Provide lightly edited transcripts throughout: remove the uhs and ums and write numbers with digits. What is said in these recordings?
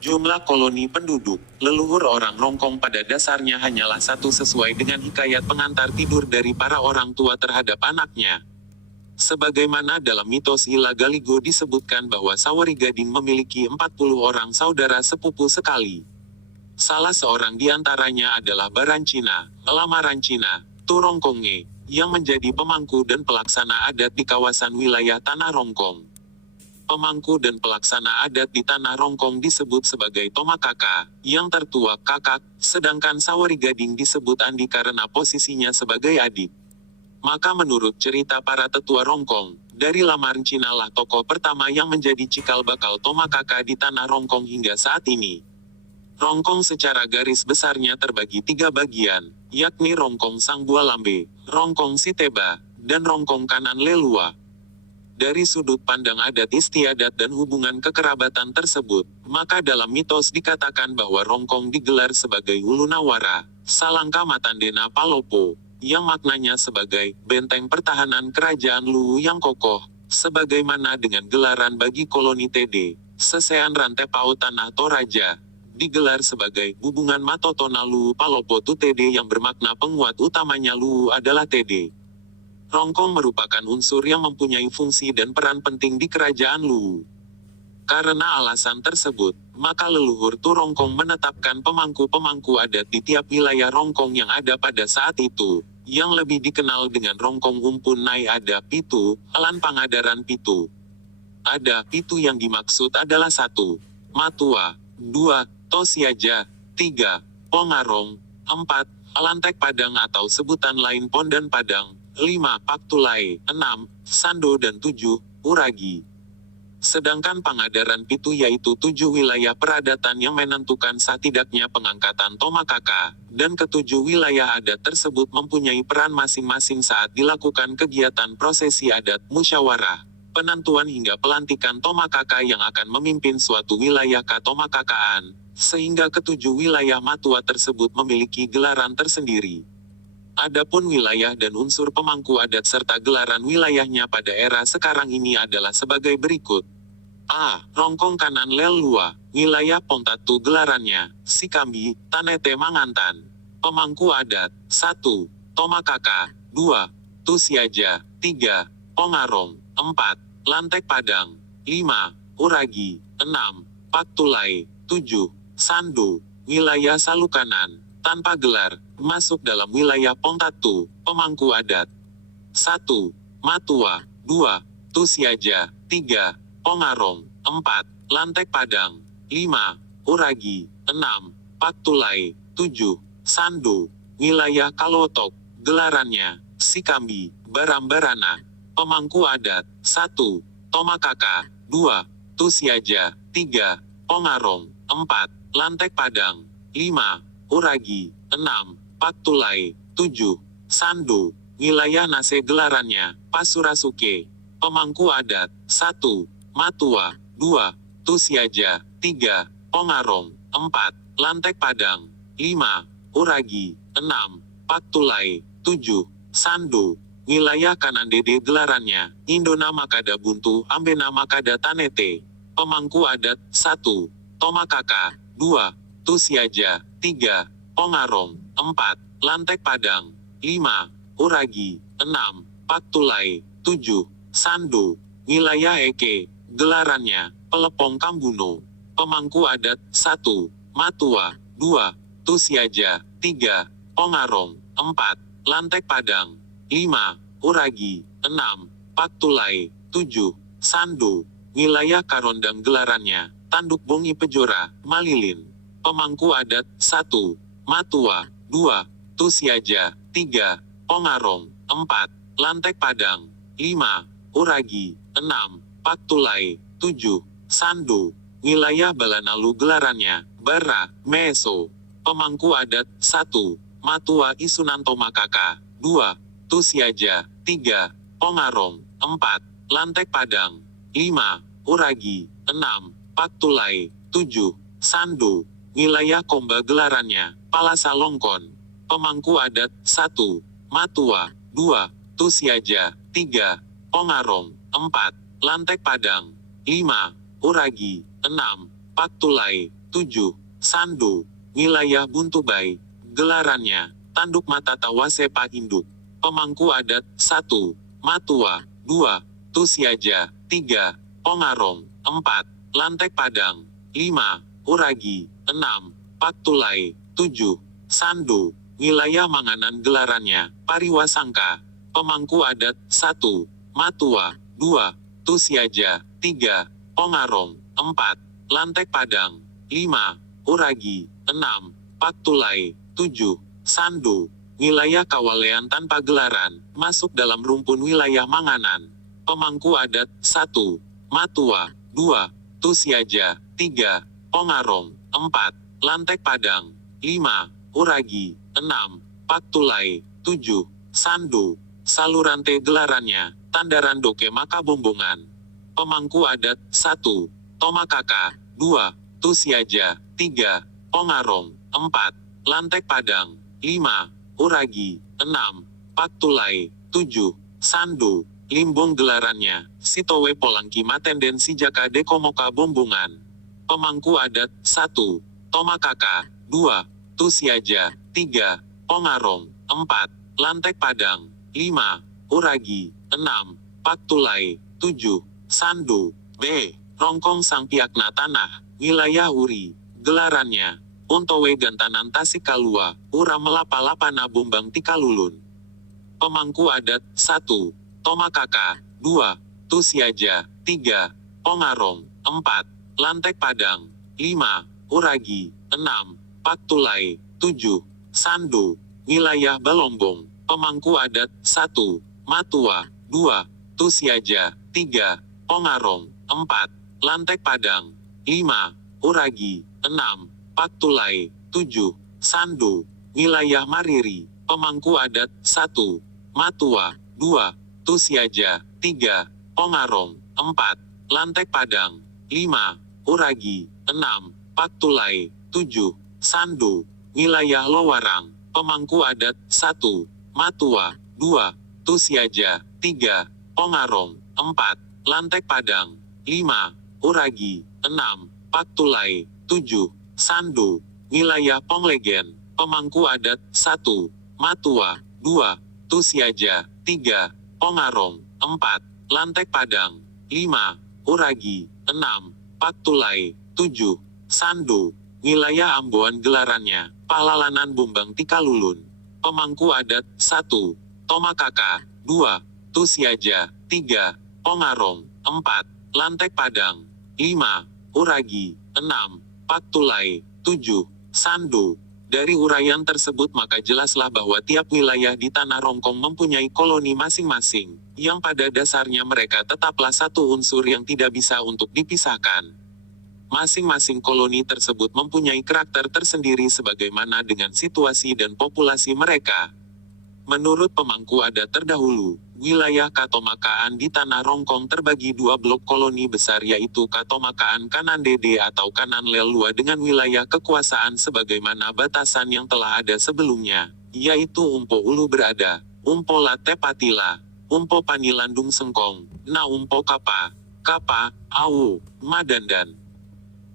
Jumlah koloni penduduk, leluhur orang Rongkong pada dasarnya hanyalah satu sesuai dengan hikayat pengantar tidur dari para orang tua terhadap anaknya. Sebagaimana dalam mitos Ila Galigo disebutkan bahwa Sawari Gading memiliki 40 orang saudara sepupu sekali. Salah seorang di antaranya adalah Barancina, Lamarancina, Turongkonge, yang menjadi pemangku dan pelaksana adat di kawasan wilayah Tanah Rongkong. Pemangku dan pelaksana adat di Tanah Rongkong disebut sebagai Tomakaka, yang tertua kakak, sedangkan Sawari Gading disebut Andi karena posisinya sebagai adik. Maka menurut cerita para tetua Rongkong, dari Lamarancina lah tokoh pertama yang menjadi cikal bakal Tomakaka di Tanah Rongkong hingga saat ini. Rongkong secara garis besarnya terbagi 3 bagian, yakni Rongkong Sangbualambe, Rongkong Siteba, dan Rongkong Kanan Lelua. Dari sudut pandang adat istiadat dan hubungan kekerabatan tersebut, maka dalam mitos dikatakan bahwa Rongkong digelar sebagai Ulu Nawara, Salangka Matandena Palopo, yang maknanya sebagai benteng pertahanan kerajaan Luwu yang kokoh, sebagaimana dengan gelaran bagi koloni TD, Sesean Rantepao Tanah Toraja, digelar sebagai hubungan Matotona Luwu Palopo Tu TD yang bermakna penguat utamanya Luwu adalah TD. Rongkong merupakan unsur yang mempunyai fungsi dan peran penting di kerajaan Luwu. Karena alasan tersebut, maka leluhur Tu Rongkong menetapkan pemangku-pemangku adat di tiap wilayah Rongkong yang ada pada saat itu, yang lebih dikenal dengan Rongkong Umpun Nai Ada Pitu, Alan Pangadaran Pitu. Ada Pitu yang dimaksud adalah 1. Matua, 2. Tosiaja, 3. Pongarong, 4. Alantek Padang atau sebutan lain Pondan Padang, 5. Paktulai, 6. Sando dan 7. Uragi. Sedangkan Pangadaran Pitu yaitu 7 wilayah peradatan yang menentukan sah tidaknya pengangkatan Tomakaka, dan ketujuh wilayah adat tersebut mempunyai peran masing-masing saat dilakukan kegiatan prosesi adat, musyawarah, penentuan hingga pelantikan Tomakaka yang akan memimpin suatu wilayah Katomakakaan, sehingga ketujuh wilayah matua tersebut memiliki gelaran tersendiri. Adapun wilayah dan unsur pemangku adat serta gelaran wilayahnya pada era sekarang ini adalah sebagai berikut. A. Rongkong Kanan Lelua, wilayah Pontatu gelarannya, Sikambi, Tanete Mangantan. Pemangku adat, 1. Tomakaka, 2. Tusiaja, 3. Pongarong, 4. Lantek Padang, 5. Uragi, 6. Paktulai, 7. Sandu, wilayah Salukanan, tanpa gelar, masuk dalam wilayah Pontatu, pemangku adat. 1. Matua, 2. Tusiaja, 3. Pongarong, 4. Lantek Padang, 5. Uragi, 6. Paktulai, 7. Sandu, wilayah Kalotok, gelarannya, Sikambi, Barambarana. Pemangku adat, 1. Tomakaka, 2. Tusiaja, 3. Pongarong, 4. Lantek Padang, 5. Uragi, 6. Paktulai, 7. Sandu, wilayah Nase gelarannya, Pasurasuke. Pemangku adat, 1. Matua, 2. Tusiaja, 3. Pongarong, 4. Lantek Padang, 5. Uragi, 6. Paktulai, 7. Sandu, wilayah Kanandede gelarannya, Indona Makada Buntu Ambena Makada Tanete. Pemangku adat, 1. Tomakaka, 2. Tusiaja, 3. Pongarong, 4. Lantek Padang, 5. Uragi, 6. Paktulai, 7. Sandu, wilayah Eke, gelarannya, Pelepong Kambuno. Pemangku adat, 1. Matua, 2. Tusiaja, 3. Pongarong, 4. Lantek Padang, 5. Uragi, 6. Paktulai, 7. Sandu, wilayah Karondang gelarannya, Tanduk Bongi Pejora, Malilin. Pemangku adat, 1. Matua, 2. Tusiaja, 3. Pongarong, 4. Lantek Padang, 5. Uragi, 6. Paktulai, 7. Sandu, wilayah Balanalu gelarannya, Bara, Meso. Pemangku adat, 1. Matua Isunan Tomakaka, 2. Tusiaja, 3. Pongarong, 4. Lantek Padang, 5. Uragi, 6. Paktulai, 7. Sandu, wilayah Komba gelarannya, Palasa Longkon. Pemangku adat, 1. Matua, 2. Tusiaja, 3. Pongarong, 4. Lantek Padang, 5. Uragi, 6. Paktulai, 7. Sandu, wilayah Buntubai. Gelarannya, Tanduk Matata Wasepa Induk. Pemangku adat, 1. Matua, 2. Tusiaja, 3. Pongarong, 4. Lantek Padang, 5. Uragi, 6. Paktulai, 7. Sandu, wilayah Manganan. Gelarannya, Pariwasangka. Pemangku adat, 1. Matua, 2. Tusiaja, 3. Pongarong, 4. Lantek Padang, 5. Uragi, 6. Paktulai, 7. Sandu, wilayah Kawalean tanpa gelaran, masuk dalam rumpun wilayah Manganan. Pemangku adat, 1. Matua, 2. Tusiaja, 3. Pongarong, 4. Lantek Padang, 5. Uragi, 6. Paktulai, 7. Sandu, Salurante. Gelarannya, Tandaran Doke Makabombongan. Pemangku adat, 1. Tomakaka, 2. Tusiaja, 3. Pongarong, 4. Lantek Padang, 5. Uragi, 6. Paktulai, 7. Sandu, Limbong. Gelarannya, Sitowe Polangki Matenden Sijaka Dekomoka Bombongan. Pemangku adat, 1. Tomakaka, 2. Tusiaja, 3. Pongarong, 4. Lantek Padang, 5. Uragi, 6. Paktulai, 7. Sandu, B. Rongkong Sangpiakna Tanah, wilayah Uri. Gelarannya, Untowe Gantanan Tasikkalua, Ura Melapalapana Bombang Tikalulun. Pemangku adat, 1. Tomakaka, 2. Tusiaja, 3. Pongarong, 4. Lantek Padang, 5. Uragi, 6. Paktulai, 7. Sandu, wilayah Balombong. Pemangku adat, 1. Matua, 2. Tusiaja, 3. Pongarong, 4. Lantek Padang, 5. Uragi, 6. Paktulai, 7. Sandu, wilayah Mariri. Pemangku adat, 1. Matua, 2. Tusiaja, 3. Pongarong, 4. Lantek Padang, 5. Uragi, 6. Paktulai, 7. Sandu, wilayah Lowarang. Pemangku adat, 1. Matua, 2. Tusiaja, 3. Pongarong, 4. Lantek Padang, 5. Uragi, 6. Paktulai, 7. Sandu, wilayah Ponglegen. Pemangku adat, 1. Matua, 2. Tusiaja, 3. Pongarong, 4. Lantek Padang, 5. Uragi, 6. Paktulai, 7. Sandu, wilayah Amboan. Gelarannya, Palalanan Bombang Tikalulun. Pemangku adat, 1. Tomakaka, 2. Tusiaja, 3. Pongarong, 4. Lantek Padang, 5. Uragi, 6. Paktulai, 7. Sandu. Dari uraian tersebut maka jelaslah bahwa tiap wilayah di Tanah Rongkong mempunyai koloni masing-masing, yang pada dasarnya mereka tetaplah satu unsur yang tidak bisa untuk dipisahkan. Masing-masing koloni tersebut mempunyai karakter tersendiri sebagaimana dengan situasi dan populasi mereka. Menurut pemangku adat terdahulu, wilayah Katomakaan di Tanah Rongkong terbagi dua blok koloni besar yaitu Katomakaan Kanan Dede atau Kanan Lelua dengan wilayah kekuasaan sebagaimana batasan yang telah ada sebelumnya, yaitu Umpo Ulu Berada, Umpo Late Patila, Umpo Panilandung Sengkong, Na Umpo Kapa, Kapa, Awu, Madandan.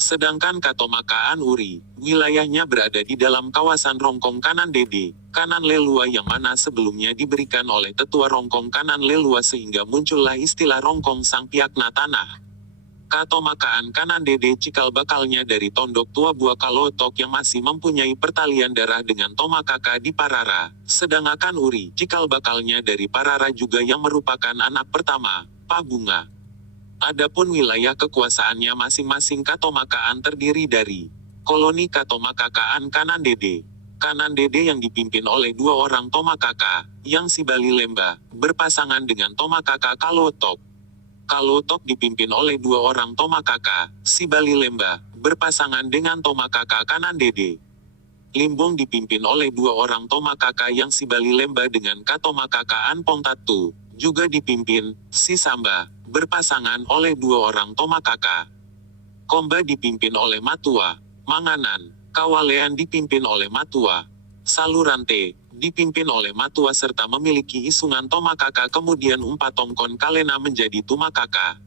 Sedangkan Katomakaan Uri, wilayahnya berada di dalam kawasan Rongkong Kanan Dede, Kanan Lelua yang mana sebelumnya diberikan oleh tetua Rongkong Kanan Lelua sehingga muncullah istilah Rongkong Sangpiakna Tanah. Katomakaan Kanan Dede cikal bakalnya dari Tondok Tua Bua Kalotok yang masih mempunyai pertalian darah dengan Tomakaka di Parara, sedangkan Uri cikal bakalnya dari Parara juga yang merupakan anak pertama, Pabunga. Adapun wilayah kekuasaannya masing-masing Katomakaan terdiri dari koloni Katomakaan Kanan Dede. Kanan Dede yang dipimpin oleh dua orang Tomakaka, yang Sibali Lemba, berpasangan dengan Tomakaka Kalotok. Kalotok dipimpin oleh dua orang Tomakaka, Sibali Lemba, berpasangan dengan Tomakaka Kanan Dede. Limbong dipimpin oleh dua orang Tomakaka yang Sibali Lemba dengan Katomakaan Pongtatu, juga dipimpin Sisamba, berpasangan oleh dua orang Tomakaka. Komba dipimpin oleh Matua, Manganan, Kawalean dipimpin oleh Matua, Salurante dipimpin oleh Matua serta memiliki isungan Tomakaka kemudian Umpatongkon Kalena menjadi Tumakaka.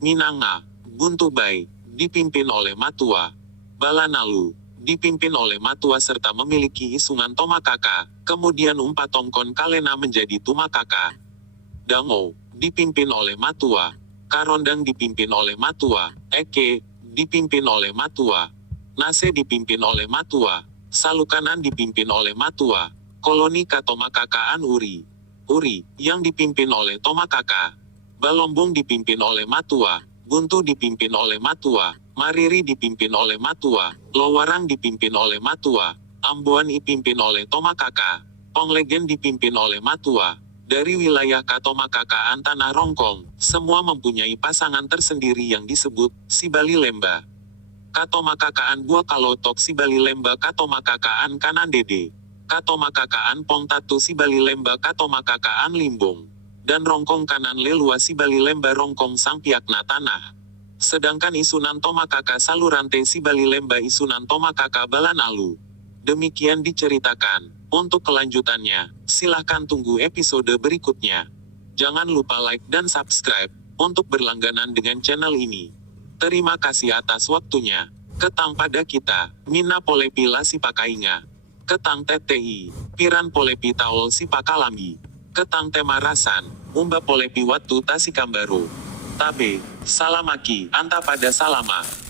Minanga, Buntubai, dipimpin oleh Matua. Balanalu, dipimpin oleh Matua serta memiliki isungan Tomakaka, kemudian Umpa Tongkon Kalena menjadi Tumakaka. Dango, dipimpin oleh Matua. Karondang dipimpin oleh Matua. Eke, dipimpin oleh Matua. Nase dipimpin oleh Matua. Salukanan dipimpin oleh Matua. Koloni Katomakakakan Uri. Uri, yang dipimpin oleh Tomakaka. Balombong dipimpin oleh Matua. Buntu dipimpin oleh Matua. Mariri dipimpin oleh Matua. Lowarang dipimpin oleh Matua. Amboan dipimpin oleh Tomakaka. Ponglegen dipimpin oleh Matua. Dari wilayah Katomakakakan Tanah Rongkong, semua mempunyai pasangan tersendiri yang disebut Sibali Lemba. Katomakakakan Gua Kalotok Sibali Lemba Katomakakakan Kanandede. Katomakakakan Pongtatu Sibali Lemba Katomakakakan Limbong. Dan Rongkong Kanan Lelua Sibali Lemba Rongkong Sangpiakna Tanah. Sedangkan Isunan Tomakaka Salurante Sibali Lemba Isunan Tomakaka Balanalu. Demikian diceritakan. Untuk kelanjutannya, silahkan tunggu episode berikutnya. Jangan lupa like dan subscribe untuk berlangganan dengan channel ini. Terima kasih atas waktunya. Ketang pada kita, Mina Polepi Lasipakainga. Ketang TTI, Piran Polepi Taol Sipakalambi. Ketang Temarasan, Umba Polepi Watu Tasikambaro. Tabe, Salamaki, Anta pada Salama.